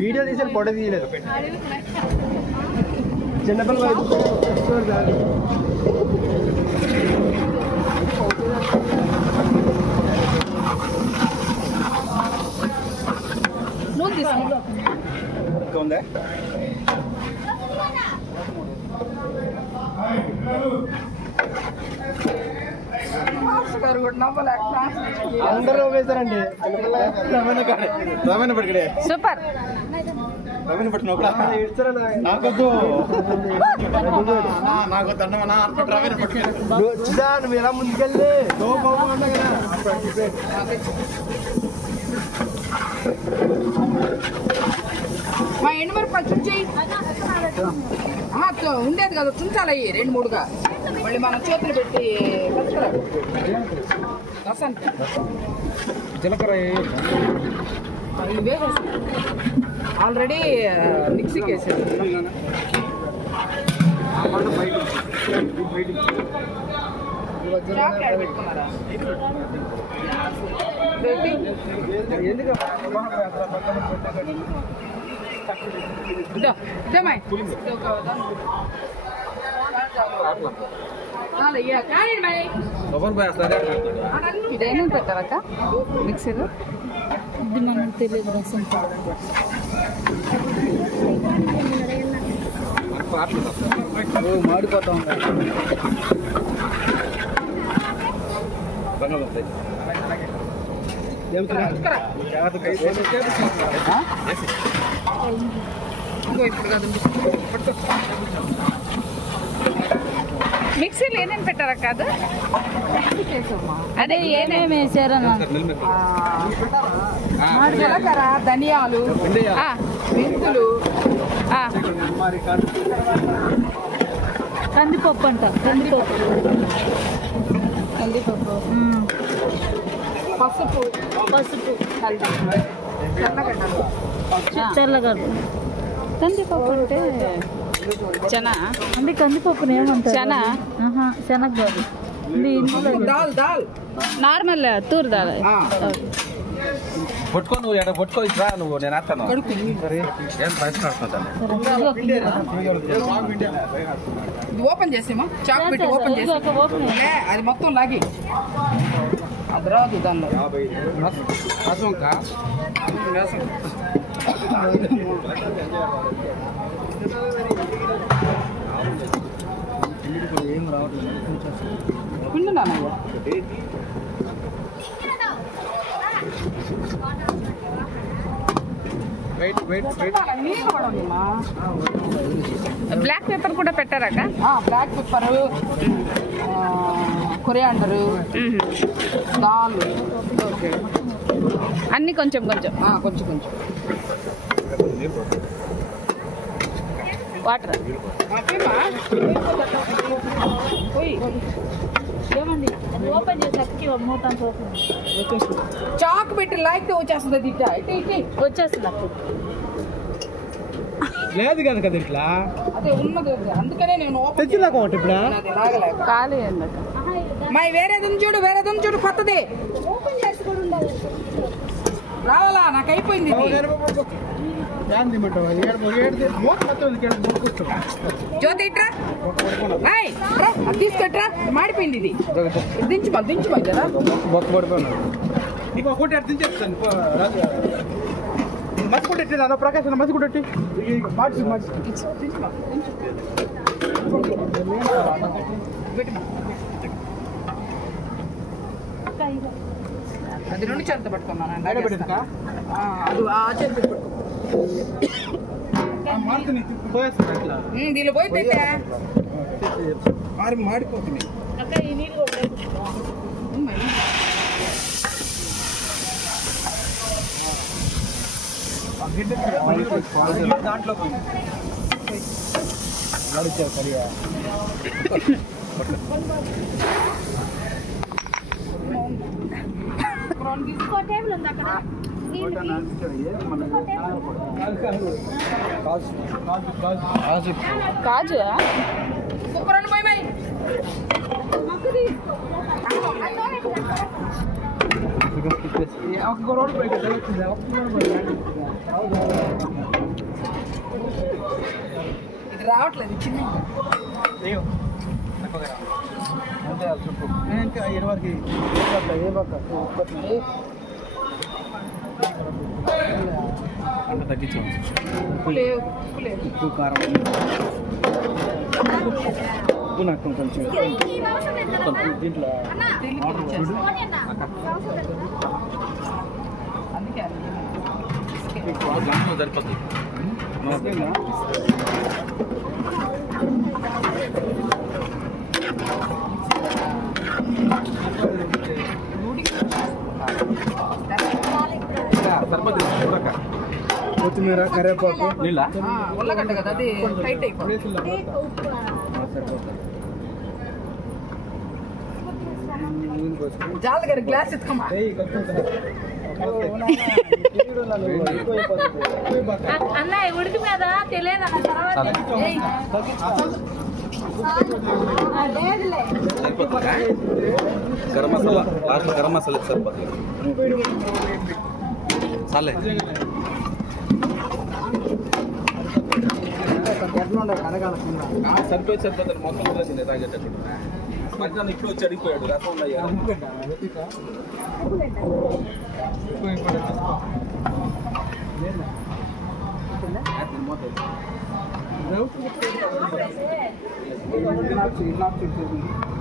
Video తీసాను photo తీయలేదు చిన్నపిల్లలు ఇంకా ఉందా అందరూ వేశారండి రమణ పట్టుకుడే సూపర్ రమణ పట్టుకున్నా నాకొద్దు నాకొద్దు అన్నమన్నా అనుకుంటు రమణ పట్టుకుని వచ్చిదా నువ్వు ఎలా ముందుకెళ్ళి మా ఎండుమిరపకాయలు చుంచేయి ఉండేది కదా చుంచాలి 2-3గా మళ్ళీ మనం చేతులు పెట్టి జీలకర్ర ఆల్రెడీ మిక్సీకి వేసేది ఇదేమేమి పెట్టారక్క మిక్సీలో ఇది మనకు తెలియదు రసం మాడిపోతా ఉంటాయి మిక్సీలో ఏమేమి పెట్టారక్క అది అదే ఏమేమి వేసారన్నా జీలకర్ర ధనియాలు మెంతులు కందిపప్పు అంట కందిపప్పు పసుపు తెల్లగడ్డ కందిపప్పు అంటే చనా అంటే కందిపప్పుని ఏమంటారు చనా శనగ దాల్ నార్మల్ తూర్ దాల్ పట్టుకో నువ్వు ఎక్కడ పట్టుకో ఇట్రా నువ్వు నేను వేస్తాను ఏం ప్రశ్న ఇది ఓపెన్ చేసేమా చాక్ పెట్టి ఓపెన్ చేసి అది మొత్తం లాగి అది రాదు దానిలో ఏం రావట్లేదు పిండున్నానయ్యా బ్లాక్ పెప్పర్ కూడా పెట్టారక్క బ్లాక్ పెప్పర్ కొరియాండరు దాల్ అన్ని కొంచెం కొంచెం వాటర్ ఏమండి ఓపెన్ చేసి చాక్ పెట్టి లాగితే వచ్చేస్తుంది తిట్ట వచ్చేస్తుంది లేదు కదా కదా ఇట్లా అదే ఉన్నది అందుకనే నేను తెచ్చిదాక ఒకటి ఇప్పుడు ఖాళీ మా వేరేది చూడు కొత్తది రావాలా నాకు అయిపోయింది జ్యోతి ఇట్రా అది తీసుకెట్రా మాడిపోయింది ఇది దించమా కదా బొక్క పడిపోయినా నీకు ఒకటి అర్థం చెప్తాను మసి కూడా ఎట్టి ప్రకాశం మసి కూడా ఎట్టి అది 2 చేతులతో పట్టుకున్నాను అది ఆ చేతులు దీనిలో పోయి పెట్టా మాడిపోతుంది దాంట్లో కాజు కుక్కరని పోయి ఒక్క రోడ్డు పైకి తెలుస్తుంది ఇది రావట్లేదు చిన్న అంతే చెప్పు ఇంకా 20కి ఏ పక్క అంటే తగ్గించాము ఉప్పు లేదు ఉప్పు కారం ఉప్పు నాకు కొంచెం దీంట్లో అందుకే సరిపోతుంది కొత్తిమీర కరివేపాకు నీళ్ళ ఉల్లగడ్డ కదా అది టైట్ అయిపోతుంది జాల గారి గ్లాస్ ఎత్తుకోమా అన్నయ్య ఉడికి మీద తెలియదు గరం మసాలా లాస్ట్ గరం మసాలా సరిపోతుంది చాలే సరిపోయి సరిపోతుంది మొత్తం కూడా తినే తాగేటప్పుడు మధ్యాహ్నం ఇప్పుడు వచ్చి అడిగిపోయాడు రసం ఉన్నాయా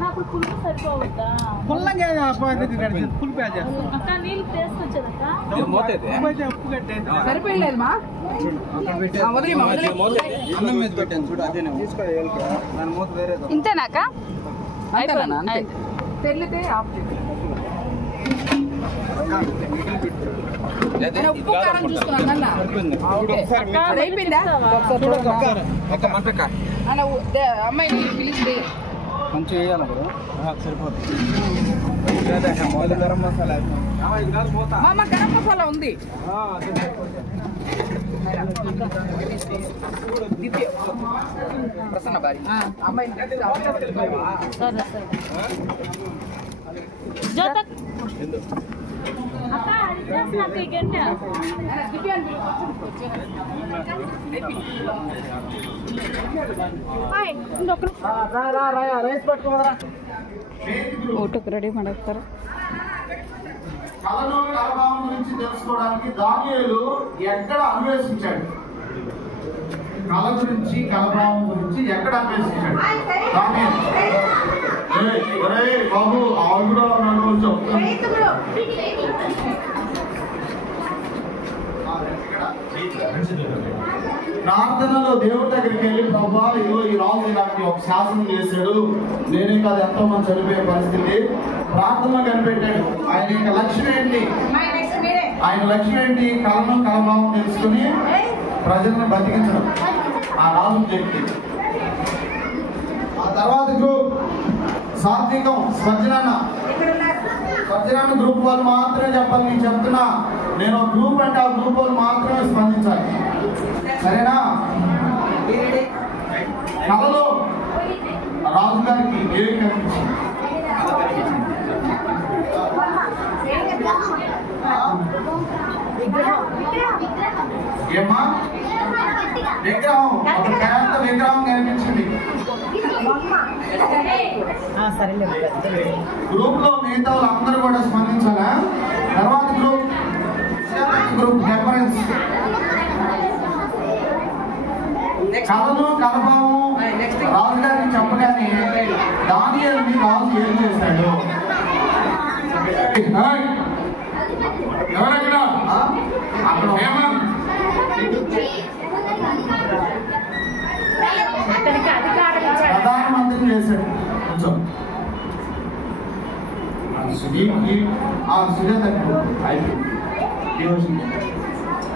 నాకు పులుపు సరిపోవద్దా అక్క నీళ్ళు టేస్ట్ వచ్చేదక్క ఉప్పు కట్టేది సరిపోయలేదు మా వదిలి అన్నం మీద పెట్టాను చూడు అదే దాని మూత వేరే ఇంతేనాక అంతేనా అంతే తెల్లితే ఆఫ్ ఉప్పు కారం చూసుకున్నాను అన్న అది అయిపోయిందా ఒక మంటక అన్న అమ్మాయిని పిలిచి మంచిగా వేయాలి బ్రో సరిపోతుంది గరం మసాలా మామ గరం మసాలా ఉంది ప్రసన్న బారి అమ్మాయిని సరే సరే జ్యోత అక్క అది చేసినాక ఈ గంట రైస్ పట్టుకోరా ಊಟಕ್ಕೆ ರೆಡಿ ಮಾಡಾಕ್ತಾರೆ కళను కళభావం గురించి తెలుసుకోవడానికి దానియేలు ఎక్కడ అన్వేషించాడు కళ గురించి కళభావం గురించి ఎక్కడ అన్వేషించాడు దానియేలు బాబు ఆవిడ కూడా ఉన్నాడు ప్రార్థనలో దేవుడి దగ్గరికి వెళ్ళి ప్రభా ఇదిగో ఈ రాజు నాకు ఒక శాసనం చేశాడు నేనే కాదు ఎంతో మంది చనిపోయే పరిస్థితి ప్రార్థనలో కనిపెట్టాడు ఆయన యొక్క లక్ష్యం ఏంటి ఆయన లక్ష్యం ఏంటి కళను కళభావం తెలుసుకుని ప్రజలను బతికించడం ఆ రాజు వ్యక్తి ఆ తర్వాత గ్రూప్ సాత్వికం స్వజనాన్న గ్రూప్ వాళ్ళు మాత్రమే చెప్పాలి నేను చెప్తున్నా నేను గ్రూప్ అంటే ఆ గ్రూప్ వాళ్ళు మాత్రమే స్పందించాలి సరేనా కళలో రాజుగారికి ఏమి కనిపించింది ఏమా విగ్రహం ఒక పెద్ద విగ్రహం కనిపించింది గ్రూప్ లో మిగతా వాళ్ళందరూ కూడా స్పందించాలా తర్వాత గ్రూప్ డిఫరెన్స్ కళను కలభావం రాజుగారికి చెప్పగానే దానియేలుని రాజు ఏం చేశాడు ఎవరక్కడ అక్కడ ప్రధానమంత్రి చేశాడు కొంచెం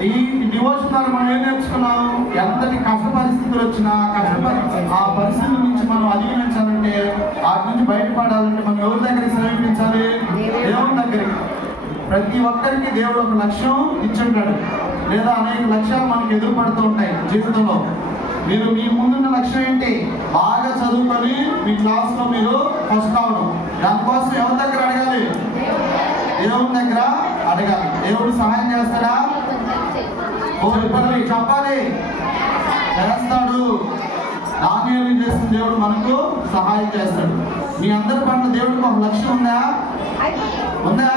ఈ డివోషన్ ద్వారా మనం ఏం నేర్చుకున్నాం ఎంతటి కష్ట పరిస్థితులు వచ్చినా ఆ పరిస్థితుల నుంచి మనం అధిగమించాలంటే వాటి నుంచి బయటపడాలంటే మనం ఎవరి దగ్గరికి సమీపించాలి దేవుని దగ్గరికి ప్రతి ఒక్కరికి దేవుడు ఒక లక్ష్యం ఇచ్చుంటాడు లేదా అనేక లక్ష్యాలు మనకు ఎదురుపడుతూ ఉంటాయి జీవితంలో మీరు మీ ముందున్న లక్ష్యం ఏంటి బాగా చదువుకొని మీ క్లాస్లో మీరు ఫస్ట్ కావడం దానికోసం ఎవరి దగ్గర అడగాలి దేవుని దగ్గర అడగాలి. దేవుడు సహాయం చేస్తాడా? చెప్పాలి, చేస్తాడు. దానియేలు చేసిన దేవుడు మనకు సహాయం చేస్తాడు. మీ అందరి పట్ల దేవుడికి ఒక లక్ష్యం ఉందా? ఉందా?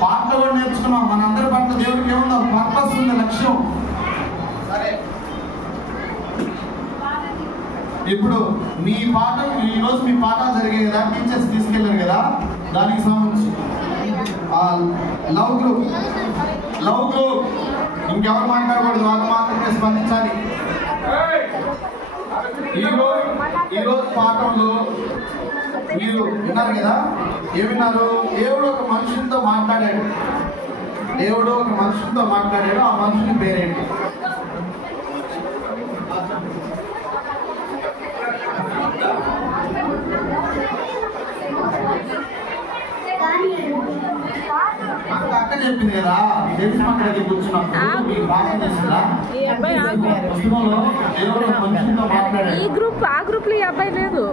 పాటలు కూడా నేర్చుకున్నాం. మనందరి పట్ల దేవుడికి ఏముందో పర్పస్ ఉంది, లక్ష్యం. సరే, ఇప్పుడు మీ పాట ఈరోజు మీ పాట జరిగాయి కదా, టీచర్స్ తీసుకెళ్ళారు కదా, దానికి సంబంధించి లవ్ గ్రూప్ ఇంకెవరు మాట్లాడకూడదు, వాళ్ళు మాత్రమే స్పందించాలి. ఈరోజు పాఠంలో మీరు విన్నారు కదా, ఏమిన్నారు? దేవుడు ఒక మనుషులతో మాట్లాడాడు. ఆ మనుషుని పేరేంటి? అక్క చెప్పింది కదా, తెలిసి మాట్లాడి కూర్చున్నప్పుడు మీ భాష చేసిందా? దేవుడు మనుషులతో మాట్లాడాడు. ఈ గ్రూప్ ఆ గ్రూప్ లో ఈ అబ్బాయి లేదు.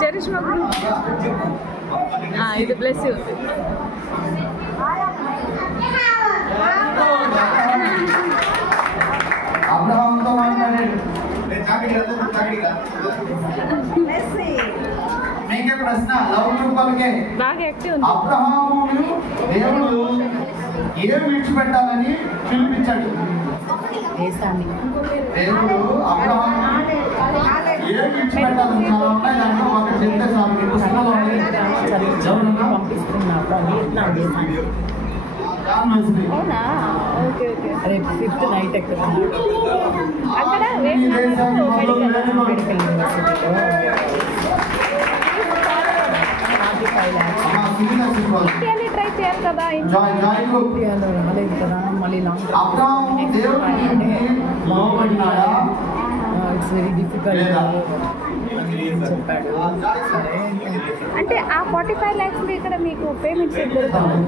చరిష్మా గ్రూప్ ఇది ప్లస్ ఉంది. అబ్రహాముతో మాట్లాడాడు. మీకే ప్రశ్న, లవ్ గ్రూప్ వాళ్ళకే. బాగా యాక్టివ్ ఉంది. అబ్రహాము దేవుడు ఏం విడిచిపెట్టాలని పిలిపించాడు. దేవుడు అబ్రహాము ఏం విడిచిపెట్టాలని చాలా ఉన్నాయి. దాంట్లో ఒక చెప్తే చాలు. మీ పుస్తకంలో అవునా? Okay okay. రేపు 5th నైట్ ఎక్కడ అక్కడ మెడికల్ యూనివర్సిటీలో 45 lakhs ట్రై చేయాలి కదా. రాలేదు కదా, మళ్ళీ లాంగ్ ఇట్స్ వెరీ డిఫికల్ట్ చెప్పాడు. అంటే ఆ 45 lakhs ఇక్కడ మీకు పేమెంట్స్ దొరుకుతాయి.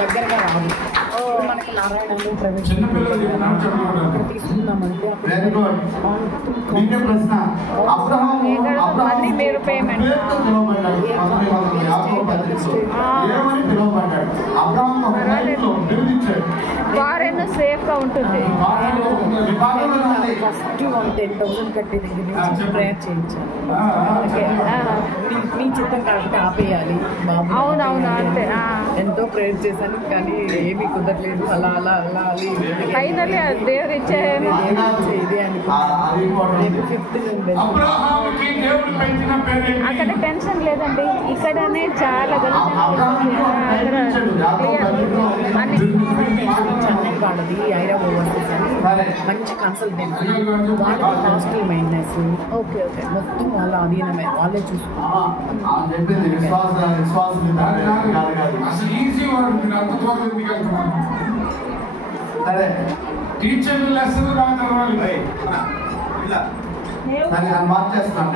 దగ్గరగా రాదు. మనకి నారాయణలు ప్రైవేట్ తీసుకుందామంటే మీరు పేమెంట్ ఫారెన్ సేఫ్ గా ఉంటుంది. ఫస్ట్ 10,000 కట్టే దగ్గర నుంచి ప్రేయర్ చేయించాలి. మీ చిత్తం కాబట్టి ఆపేయాలి బాబు. అవునవును, అంతే. ఎంతో ప్రేయర్ చేశాను కానీ ఏమీ కుదరలేదు. అలా అలా అలా అది ఫైనల్లీ దేవుడు ఇచ్చే ఇదే అనుకుంటున్నాను. 5th అక్కడ టెన్షన్ లేదండి. ఇక్కడనే చాలా చెన్నై వాళ్ళది ఐరా ఓవర్సీస్ అని మంచి కన్సల్టెన్సీ, వాళ్ళ హాస్టల్ మెయింటెనెన్స్ ఓకే ఓకే మొత్తం వాళ్ళ అధీనమే, వాళ్ళే చూసుకుంటారు. టీచర్లు లెసన్ మార్చేస్తున్నాను.